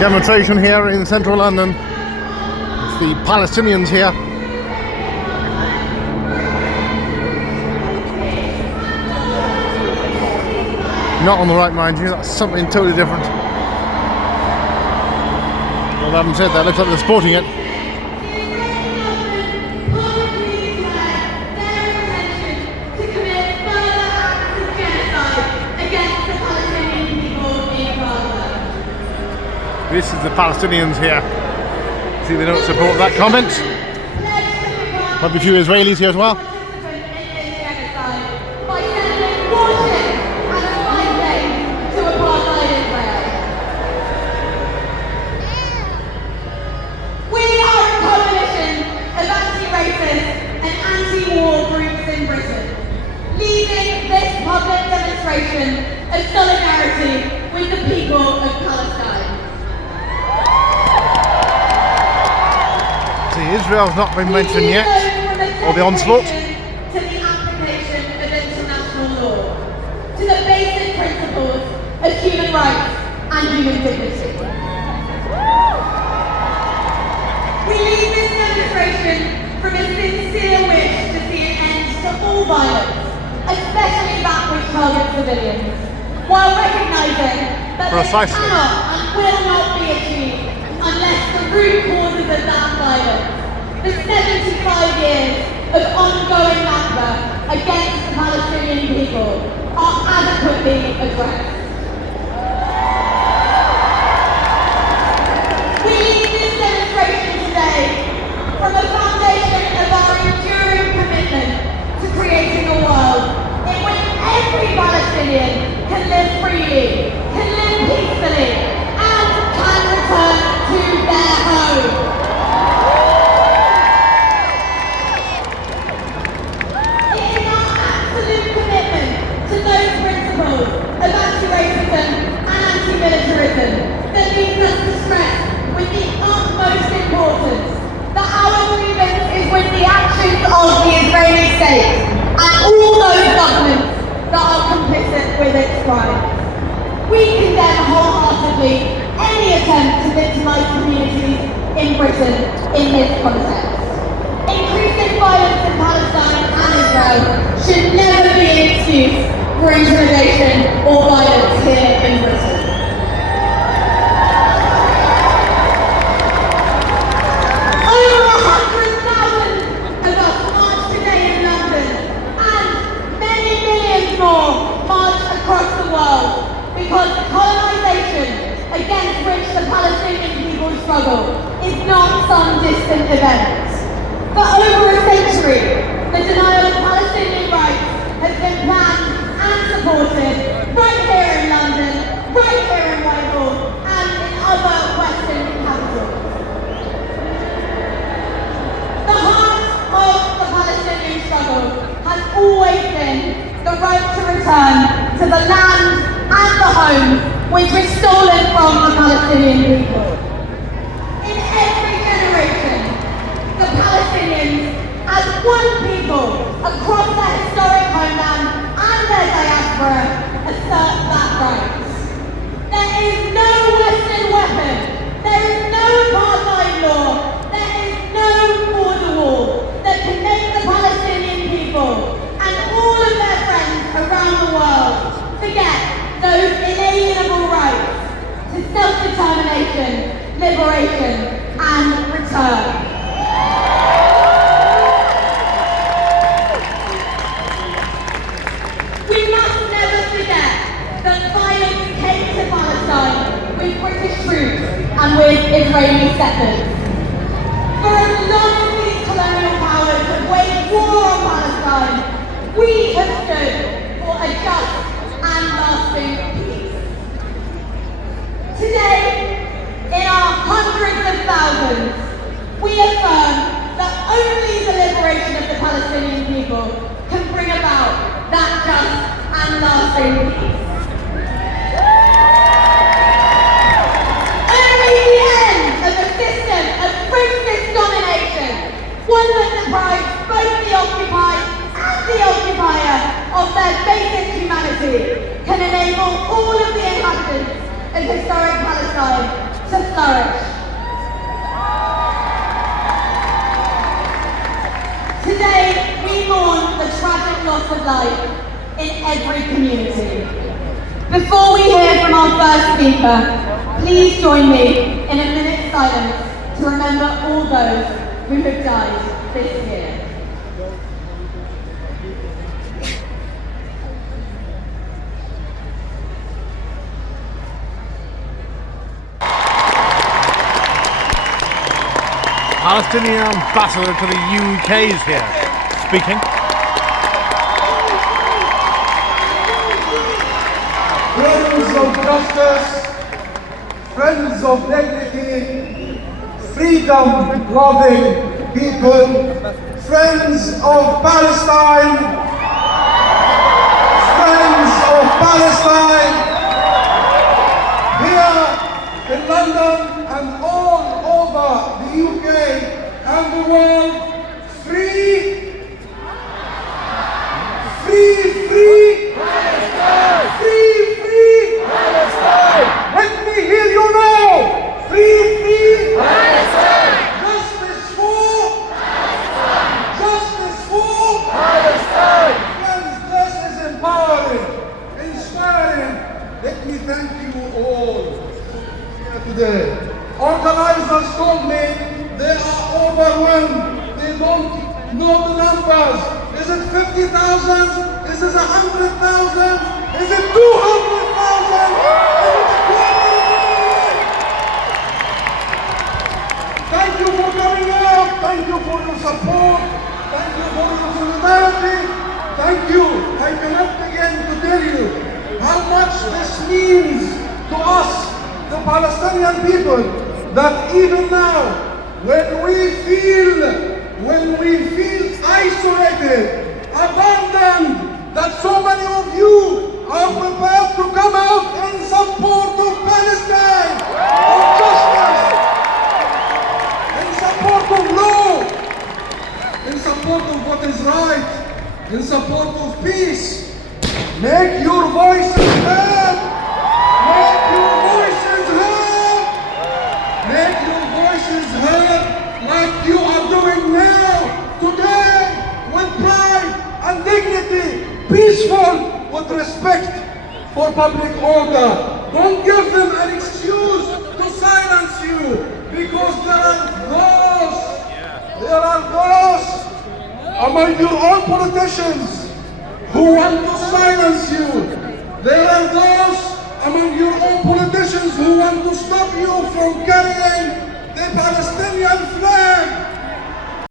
Demonstration here in central London. It's the Palestinians here. Not on the right, mind you, that's something totally different. Well, I haven't said that, looks like they're sporting it. This is the Palestinians here. See, they don't support that comment. Might be a few Israelis here as well. We are a coalition of anti-racist and anti-war groups in Britain, leading this public demonstration of solidarity with the people of Palestine. Israel's not been mentioned yet, or the onslaught. To the application of international law, to the basic principles of human rights and human dignity. We lead this demonstration from a sincere wish to see an end to all violence, especially that which targets civilians, while recognising that this cannot and will not be achieved unless the root causes of that violence, the 75 years of ongoing Nakba against the Palestinian people, are adequately addressed. We lead this demonstration today from a foundation of our enduring commitment to creating a world in which every Palestinian can live freely, can live peacefully, and can return to their home. It is our absolute commitment to those principles of anti-racism and anti-militarism that leads us to stress with the utmost importance that our grievance is with the actions of the Israeli state and all those governments that are complicit with its crimes. We condemn wholeheartedly any attempt to victimise communities in Britain in this context. Increasing violence in Palestine and Israel should never be an excuse for intimidation or violence here in Britain. Over 100,000 of us march today in London, and many millions more march across the world, because colonisation, against which the Palestinian people struggle, is not some distant event. For over a century, the denial of Palestinian rights has been planned and supported right here in London, right here in Whitehall, and in other Western capitals. The heart of the Palestinian struggle has always been the right to return to the land and the home which was stolen from the Palestinian people. In every generation, the Palestinians, as one people across their historic homeland and their diaspora, assert that right. There is no Western weapon, there is no apartheid law, there is no border wall that can make the Palestinian people and all of their friends around the world forget those inalienable rights to self-determination, liberation, and return. We must never forget that violence came to Palestine with British troops and with Israeli settlers. For as long as these colonial powers have waged war on Palestine, we have stood for a just and lasting peace. Today, in our hundreds of thousands, we affirm that only the liberation of the Palestinian people can bring about that just and lasting peace. Only the end of a system of racist domination, one that deprives both the occupied and the occupier of their basic humanity, can enable all of the inhabitants of historic Palestine to flourish. Today, we mourn the tragic loss of life in every community. Before we hear from our first speaker, please join me in a minute's silence to remember all those who have died this year. Palestinian ambassador to the UK is here, speaking. Friends of justice, friends of dignity, freedom-loving people, friends of Palestine, friends of Palestine, here in London and all over the UK and the world, free, let me hear you now! Free! Palestine! Justice for Palestine! Friends, this is empowering, inspiring. Let me thank you all here today. Organizers told me they are overwhelmed. They don't know the numbers. Is it 50,000? Is it 100,000? Is it 200,000? Thank you for coming out. Thank you for your support. Thank you for your solidarity. Thank you. I cannot begin to tell you how much this means to us, the Palestinian people, that even now, when we feel isolated, abandoned, that so many of you are prepared to come out in support of Palestine, of justice, in support of law, in support of what is right, in support of peace. Make your voices heard. Make your voices heard. Make your voices heard like you are doing now, today, with pride and dignity, peaceful, with respect for public order. Don't give them an excuse to silence you, because there are those among your own politicians who want to silence you. There are those among your own